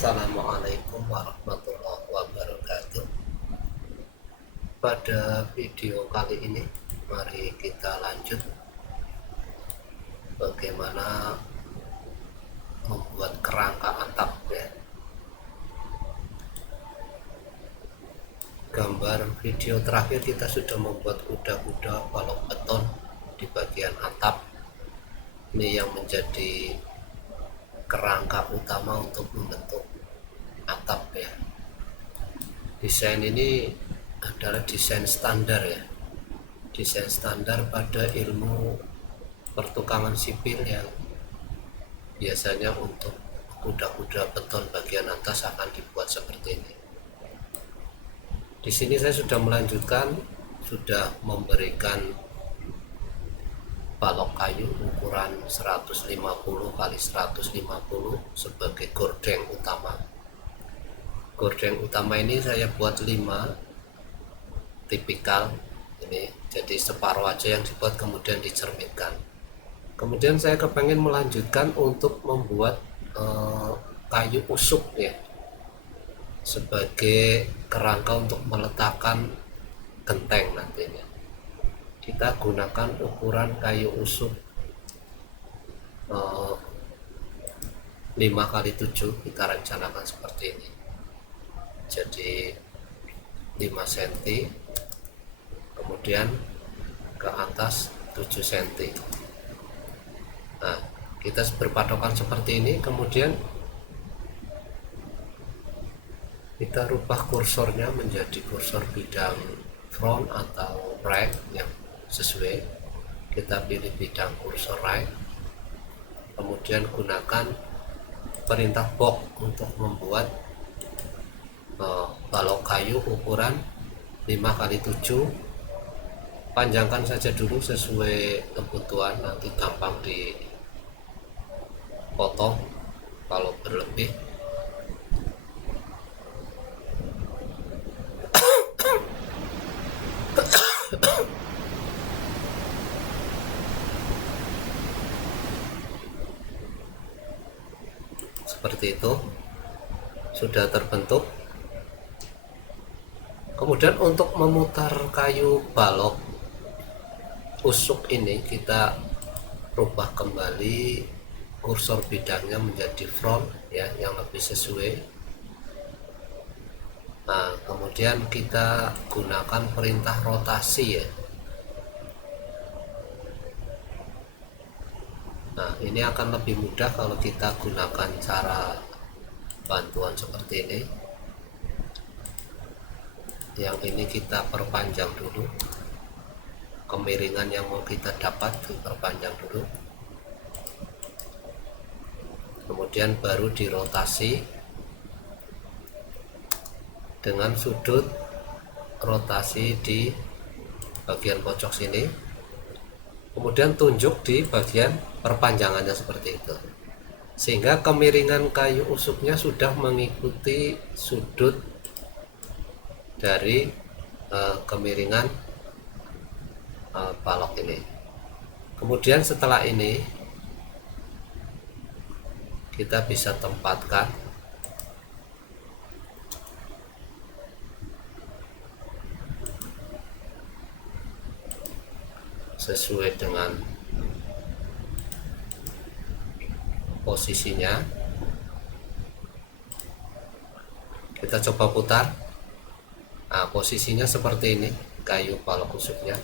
Assalamualaikum warahmatullahi wabarakatuh. Pada video kali ini mari kita lanjut bagaimana membuat kerangka atap ya. Gambar video terakhir kita sudah membuat kuda-kuda balok beton di bagian atap. Ini yang menjadi kerangka utama untuk membentuk atap ya. Desain ini adalah desain standar ya, desain standar pada ilmu pertukangan sipil yang biasanya untuk kuda-kuda beton bagian atas akan dibuat seperti ini. Di sini saya sudah melanjutkan, sudah memberikan balok kayu ukuran 150 kali 150 sebagai gordeng utama. Gordeng utama ini saya buat 5 tipikal ini, jadi separuh aja yang dibuat kemudian dicerminkan. Kemudian saya kepengen melanjutkan untuk membuat kayu usuk ya, sebagai kerangka untuk meletakkan genteng nantinya. Kita gunakan ukuran kayu usuk 5 kali 7, kita rencanakan seperti ini, jadi 5 cm, kemudian ke atas 7 cm. Nah, kita berpatokan seperti ini, kemudian kita rubah kursornya menjadi kursor bidang front atau right yang sesuai. Kita pilih bidang kursor right, kemudian gunakan perintah box untuk membuat balok kayu ukuran 5 kali 7. Panjangkan saja dulu sesuai kebutuhan, nanti gampang dipotong kalau berlebih. Seperti itu sudah terbentuk. Kemudian untuk memutar kayu balok usuk ini kita rubah kembali kursor bidangnya menjadi front ya, yang lebih sesuai. Nah, kemudian kita gunakan perintah rotasi ya. Nah, ini akan lebih mudah kalau kita gunakan cara bantuan seperti ini. Yang ini kita perpanjang dulu, kemiringan yang mau kita dapat diperpanjang dulu, kemudian baru dirotasi dengan sudut rotasi di bagian pojok sini, kemudian tunjuk di bagian perpanjangannya seperti itu, sehingga kemiringan kayu usuknya sudah mengikuti sudut dari kemiringan balok ini. Kemudian setelah ini kita bisa tempatkan sesuai dengan posisinya. Kita coba putar. Nah, posisinya seperti ini kayu balok usuknya.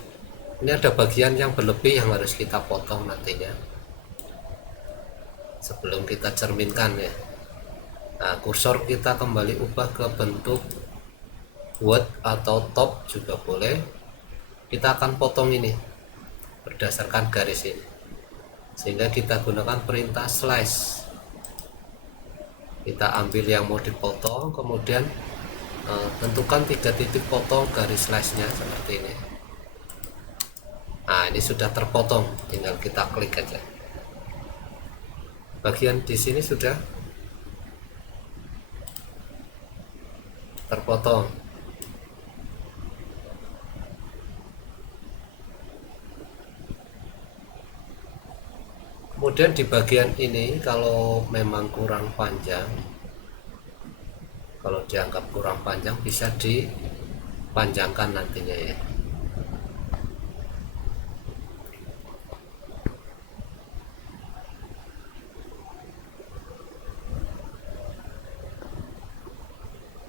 Ini ada bagian yang berlebih yang harus kita potong nantinya sebelum kita cerminkan ya. Nah, kursor kita kembali ubah ke bentuk wood atau top juga boleh. Kita akan potong ini berdasarkan garis ini, sehingga kita gunakan perintah slice. Kita ambil yang mau dipotong, kemudian tentukan 3 titik potong garis slice nya seperti ini. Nah, ini sudah terpotong, tinggal kita klik aja. Bagian di sini sudah terpotong. Kemudian di bagian ini kalau memang kurang panjang, Kalau dianggap kurang panjang bisa dipanjangkan nantinya ya.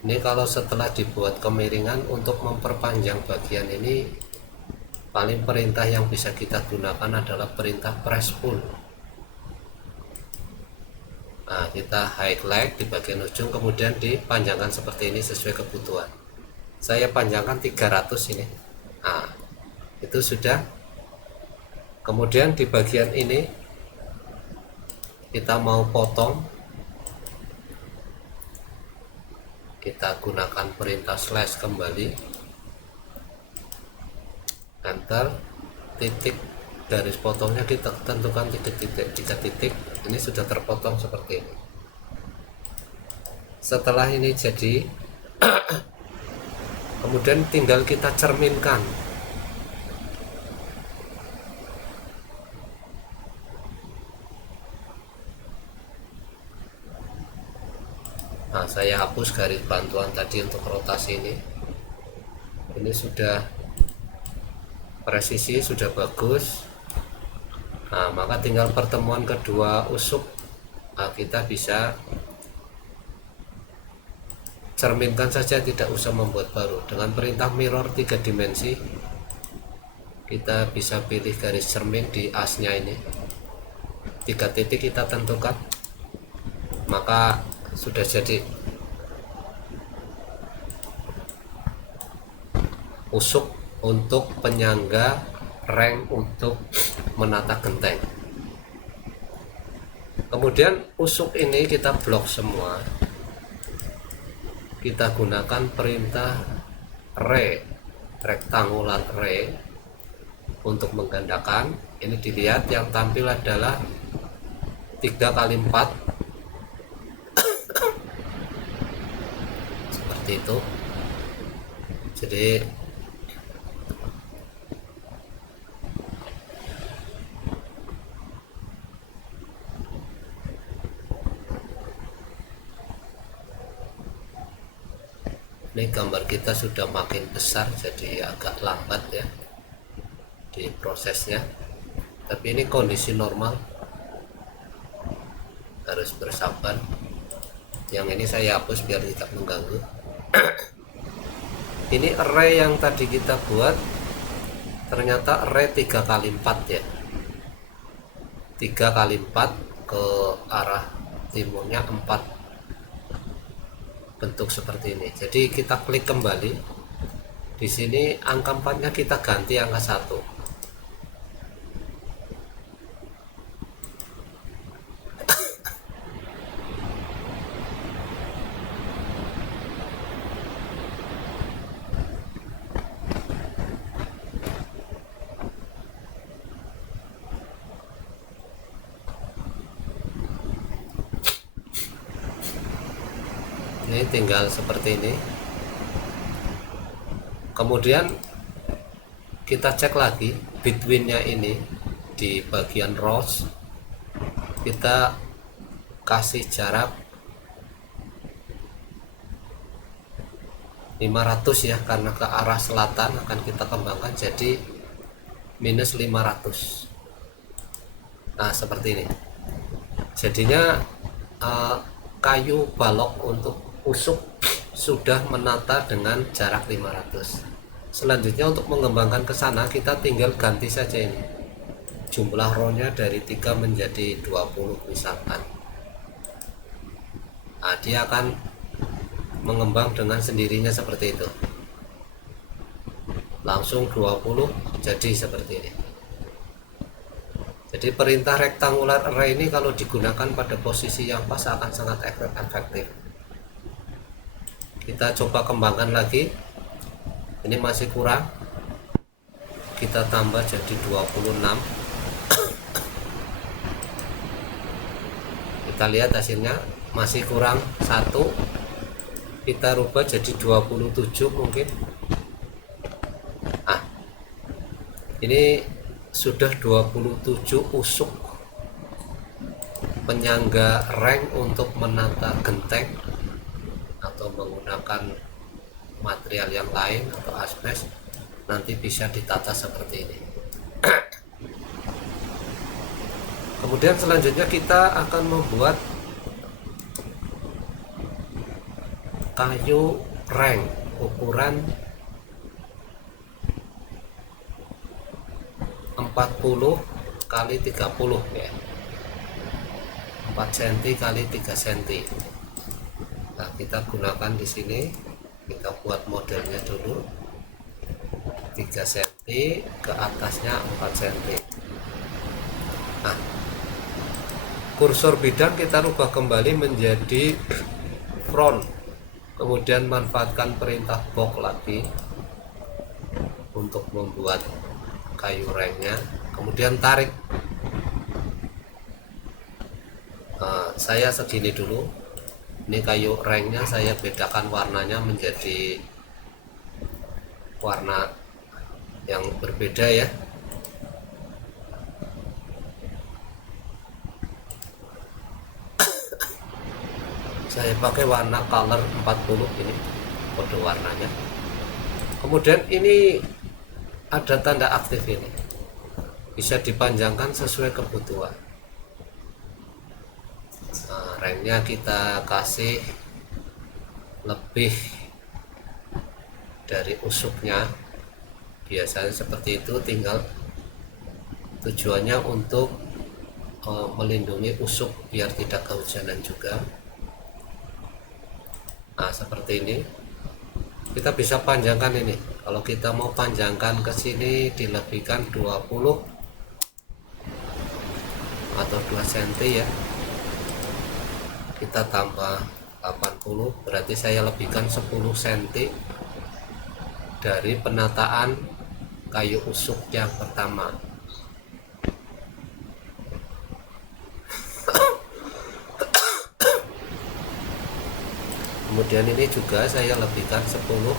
Ini kalau setelah dibuat kemiringan, untuk memperpanjang bagian ini paling perintah yang bisa kita gunakan adalah perintah press pull. Nah, kita highlight di bagian ujung, kemudian dipanjangkan seperti ini sesuai kebutuhan. Saya panjangkan 300 ini. Nah, itu sudah. Kemudian di bagian ini kita mau potong, kita gunakan perintah slash kembali, enter, titik, garis potongnya kita tentukan 3 titik. Ini sudah terpotong seperti ini. Setelah ini jadi, kemudian tinggal kita cerminkan. Nah, saya hapus garis bantuan tadi untuk rotasi ini. Ini sudah presisi, sudah bagus. Nah, maka tinggal pertemuan kedua usuk. Nah, kita bisa cerminkan saja, tidak usah membuat baru. Dengan perintah mirror 3 dimensi, kita bisa pilih garis cermin di asnya ini. 3 titik kita tentukan, maka sudah jadi usuk untuk penyangga reng untuk menata genteng. Kemudian usuk ini kita blok semua. Kita gunakan perintah rectangular ray untuk menggandakan. Ini dilihat yang tampil adalah 3x4 seperti itu. Jadi ini gambar kita sudah makin besar, jadi agak lambat ya di prosesnya, tapi ini kondisi normal, harus bersabar. Yang ini saya hapus biar tidak mengganggu. Ini array yang tadi kita buat ternyata array 3x4 ya, 3x4 ke arah timurnya 4, bentuk seperti ini. Jadi kita klik kembali di sini, angka 4-nya kita ganti angka 1. Ini tinggal seperti ini. Kemudian kita cek lagi between-nya ini di bagian rows, kita kasih jarak 500 ya, karena ke arah selatan akan kita kembangkan, jadi minus 500. Nah, seperti ini jadinya. Kayu balok untuk usuk sudah menata dengan jarak 500. Selanjutnya untuk mengembangkan ke sana, kita tinggal ganti saja ini jumlah row-nya dari 3 menjadi 20 misalkan. Nah, dia akan mengembang dengan sendirinya seperti itu, langsung 20 jadi seperti ini. Jadi perintah rectangular array ini kalau digunakan pada posisi yang pas akan sangat efektif. Kita coba kembangkan lagi. Ini masih kurang, kita tambah jadi 26. Kita lihat hasilnya masih kurang 1, kita rubah jadi 27 mungkin. Nah, ini sudah 27 usuk penyangga reng untuk menata genteng atau menggunakan material yang lain atau asbes, nanti bisa ditata seperti ini. Kemudian selanjutnya kita akan membuat kayu reng ukuran 40 kali 30 ya, 4 cm kali 3 cm. Nah, kita gunakan di sini, kita buat modelnya dulu 3 cm, ke atasnya 4 cm. Nah, kursor bidang kita rubah kembali menjadi front, kemudian manfaatkan perintah box lagi untuk membuat kayu rengnya, kemudian tarik. Saya segini dulu. Ini kayu rengnya saya bedakan warnanya menjadi warna yang berbeda ya. Saya pakai warna color 40, ini kode warnanya. Kemudian ini ada tanda aktif, ini bisa dipanjangkan sesuai kebutuhan. Nah, rengnya kita kasih lebih dari usuknya, biasanya seperti itu. Tinggal tujuannya untuk melindungi usuk biar tidak kehujanan juga. Nah, seperti ini. Kita bisa panjangkan ini. Kalau kita mau panjangkan ke sini, dilebihkan 20 atau 2 cm ya. Kita tambah 80, berarti saya lebihkan 10 cm dari penataan kayu usuk yang pertama. Kemudian ini juga saya lebihkan 10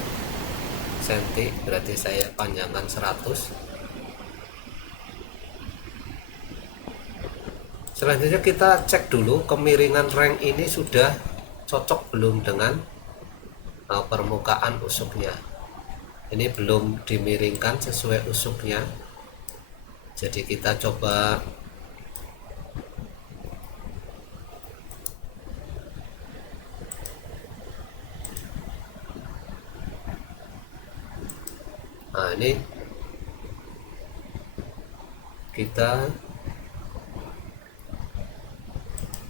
cm, berarti saya panjangkan 100. Selanjutnya kita cek dulu kemiringan reng ini sudah cocok belum dengan permukaan usuknya. Ini belum dimiringkan sesuai usuknya, jadi kita coba nah, ini kita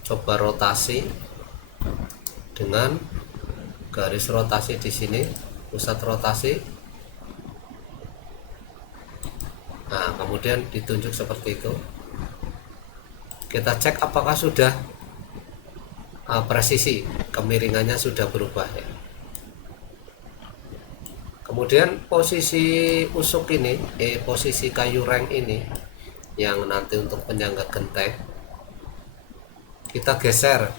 coba rotasi dengan garis rotasi di sini, pusat rotasi. Nah, kemudian ditunjuk seperti itu. Kita cek apakah sudah presisi, kemiringannya sudah berubah ya. Kemudian posisi usuk ini, posisi kayu reng ini yang nanti untuk penyangga genteng, kita geser,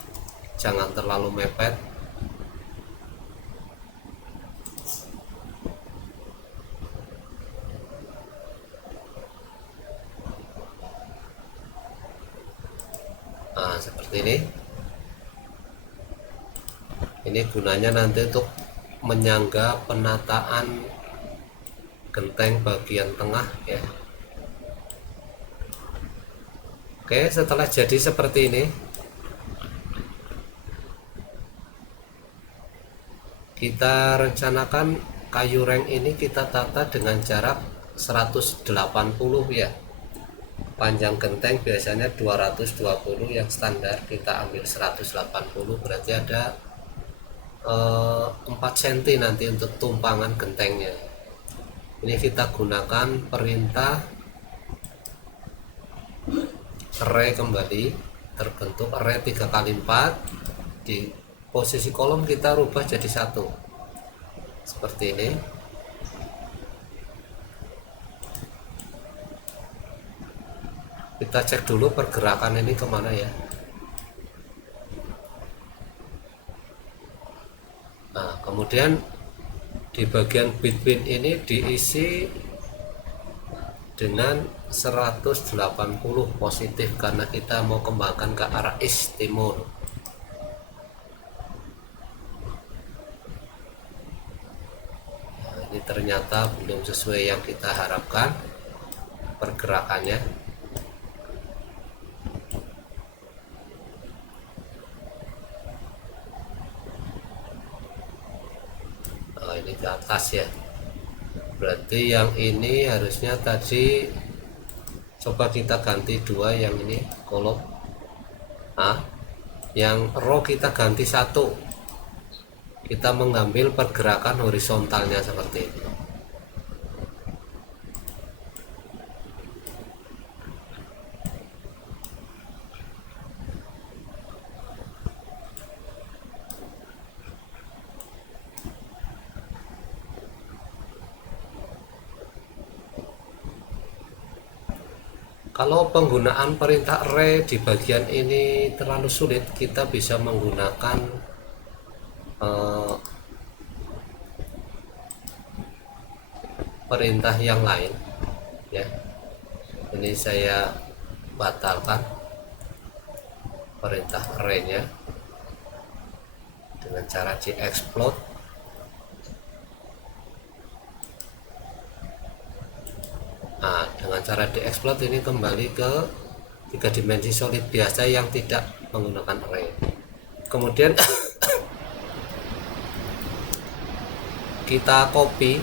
jangan terlalu mepet. Nah, seperti ini. Ini gunanya nanti untuk menyangga penataan genteng bagian tengah ya. Oke, setelah jadi seperti ini, kita rencanakan kayu reng ini kita tata dengan jarak 180 ya. Panjang genteng biasanya 220, yang standar kita ambil 180, berarti ada 4 cm nanti untuk tumpangan gentengnya. Ini kita gunakan perintah array, kembali terbentuk array 3x4. Di posisi kolom kita rubah jadi 1 seperti ini. Kita cek dulu pergerakan ini kemana ya. Nah, kemudian di bagian bitpin ini diisi dengan 180 positif karena kita mau kembangkan ke arah east timur. ternyata belum sesuai yang kita harapkan pergerakannya. Oh, ini ke atas ya, berarti yang ini harusnya tadi coba kita ganti 2, yang ini kolom, yang row kita ganti 1, kita mengambil pergerakan horizontalnya seperti ini. Kalau penggunaan perintah array di bagian ini terlalu sulit, kita bisa menggunakan perintah yang lain ya. Ini saya batalkan perintah array-nya dengan cara di-explode. Nah, dengan cara di-explode ini kembali ke 3 dimensi solid biasa yang tidak menggunakan array. Kemudian kita copy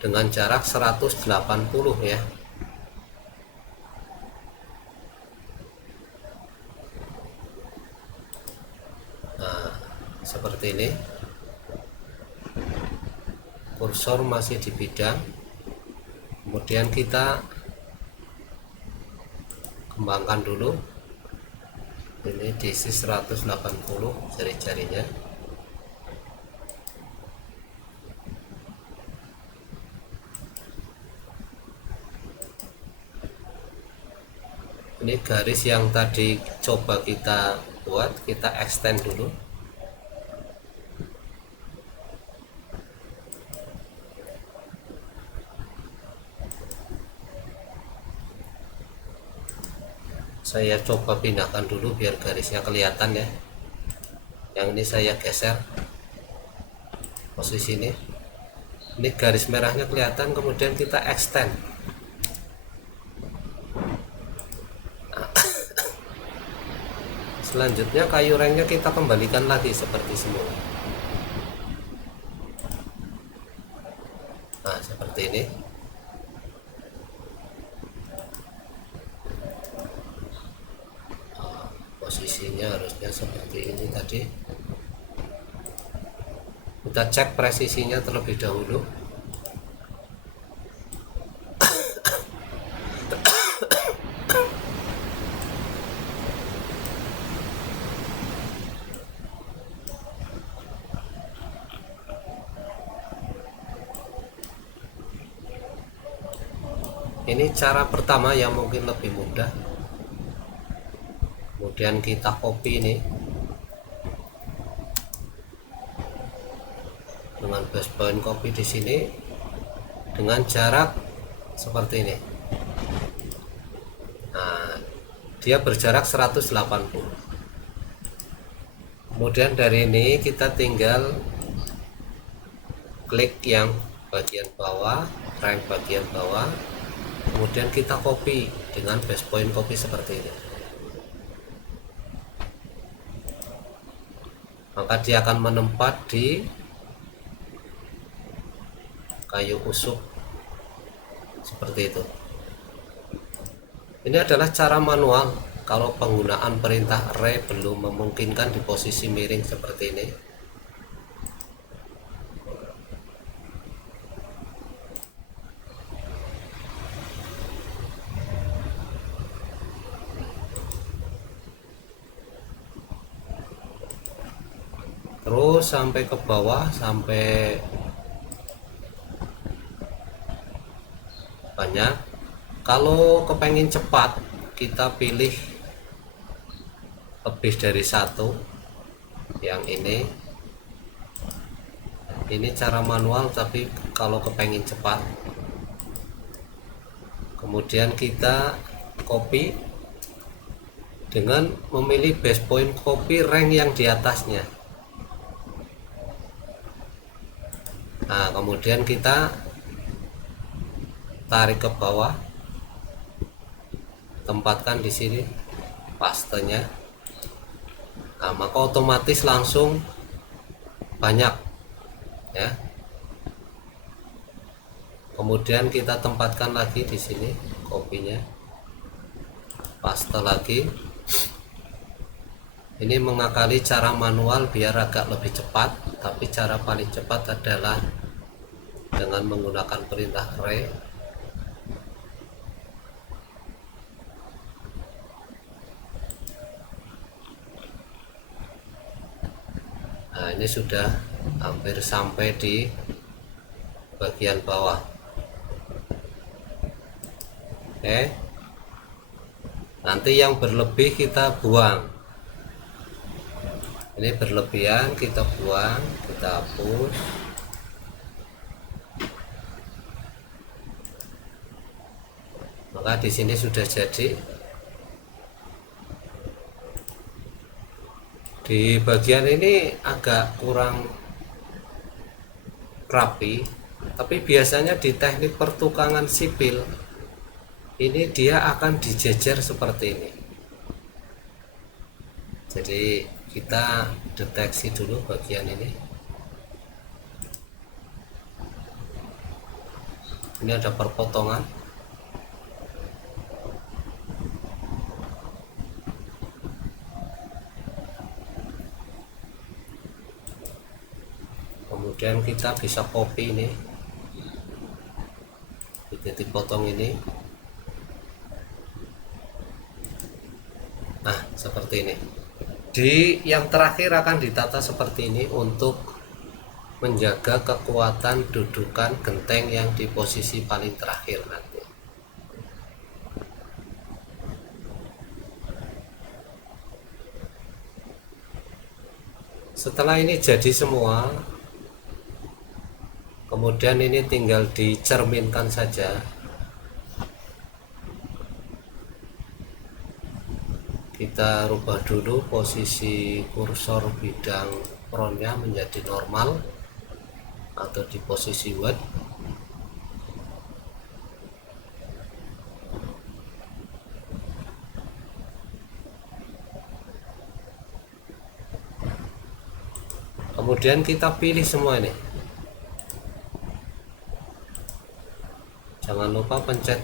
dengan jarak 180 ya. Nah, seperti ini. Kursor masih di bidang, kemudian kita kembangkan dulu. Ini diisi 180 jari-jarinya. Ini garis yang tadi coba kita buat, kita extend dulu. Saya coba pindahkan dulu biar garisnya kelihatan ya. Yang ini saya geser posisi ini. Ini garis merahnya kelihatan, kemudian kita extend. Selanjutnya kayu rengnya kita kembalikan lagi seperti semula. Nah, seperti ini. Posisinya harusnya seperti ini tadi. Kita cek presisinya terlebih dahulu. Ini cara pertama yang mungkin lebih mudah. Kemudian kita copy ini dengan base point, copy di sini dengan jarak seperti ini. Nah, dia berjarak 180. Kemudian dari ini kita tinggal klik yang bagian bawah, rank bagian bawah, kemudian kita copy dengan base point copy seperti ini. Maka dia akan menempat di kayu usuk seperti itu. Ini adalah cara manual kalau penggunaan perintah array belum memungkinkan di posisi miring seperti ini. Terus sampai ke bawah, sampai banyak. Kalau kepengen cepat, kita pilih lebih dari 1. Yang ini cara manual, tapi kalau kepengen cepat, kemudian kita copy dengan memilih base point, copy rank yang di atasnya. Nah, kemudian kita tarik ke bawah, tempatkan di sini pastenya. Nah, maka otomatis langsung banyak ya. Kemudian kita tempatkan lagi di sini kopinya, paste lagi. Ini mengakali cara manual biar agak lebih cepat, tapi cara paling cepat adalah dengan menggunakan perintah re. Nah, ini sudah hampir sampai di bagian bawah. Oke. Nanti yang berlebih kita buang. Ini berlebihan kita buang, kita hapus. Maka di sini sudah jadi. Di bagian ini agak kurang rapi, tapi biasanya di teknik pertukangan sipil ini dia akan dijejer seperti ini. Jadi kita deteksi dulu bagian ini. Ini ada perpotongan. Kemudian kita bisa copy ini, titik potong ini. Nah, seperti ini. Di yang terakhir akan ditata seperti ini untuk menjaga kekuatan dudukan genteng yang di posisi paling terakhir nanti. Setelah ini jadi semua, kemudian ini tinggal dicerminkan saja. Kita rubah dulu posisi kursor bidang frontnya menjadi normal atau di posisi word. Kemudian kita pilih semua ini. Jangan lupa pencet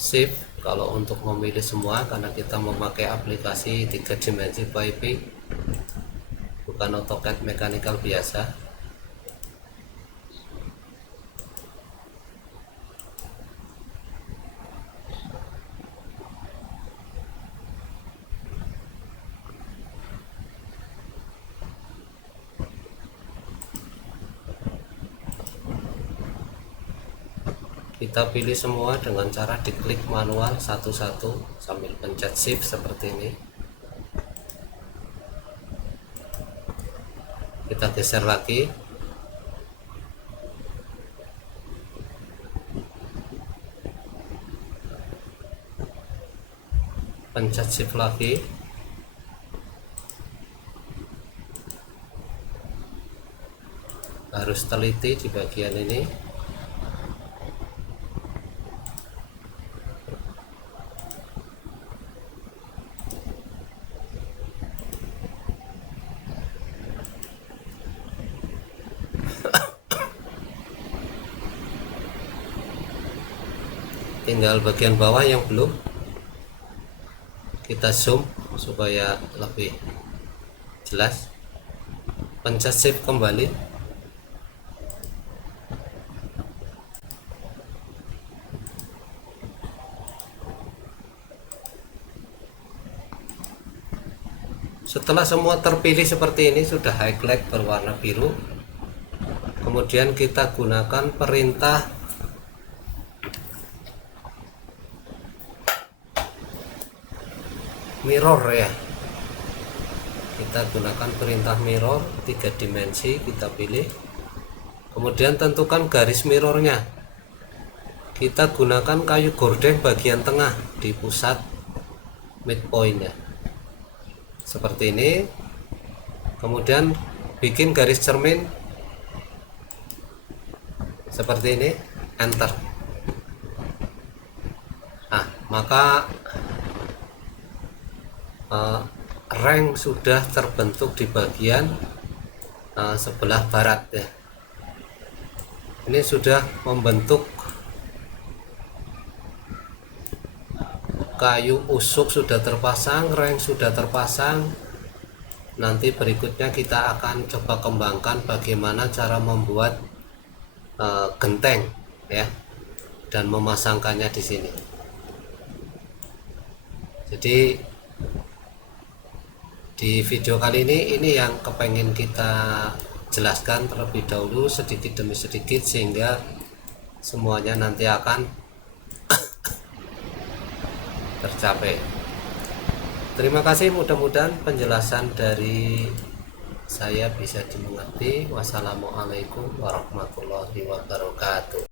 Shift kalau untuk memilih semua, karena kita memakai aplikasi 3 dimensi PyP, bukan AutoCAD mechanical biasa. Kita pilih semua dengan cara diklik manual satu-satu sambil pencet Shift seperti ini. Kita geser lagi. Pencet Shift lagi. Harus teliti di bagian ini. Tinggal bagian bawah yang belum, kita zoom supaya lebih jelas. Pencet Shift kembali. Setelah semua terpilih seperti ini, sudah highlight berwarna biru, kemudian kita gunakan perintah mirror ya. Kita gunakan perintah mirror 3 dimensi, kita pilih, kemudian tentukan garis mirrornya. Kita gunakan kayu gorden bagian tengah di pusat midpointnya seperti ini. kemudian bikin garis cermin seperti ini, enter. Nah, maka rank sudah terbentuk di bagian sebelah barat ya. Ini sudah membentuk kayu usuk sudah terpasang, rank sudah terpasang. Nanti berikutnya kita akan coba kembangkan bagaimana cara membuat genteng ya, dan memasangkannya di sini. Jadi di video kali ini yang kepengen kita jelaskan terlebih dahulu sedikit demi sedikit, sehingga semuanya nanti akan tercapai. Terima kasih, mudah-mudahan penjelasan dari saya bisa dimengerti. Wassalamualaikum warahmatullahi wabarakatuh.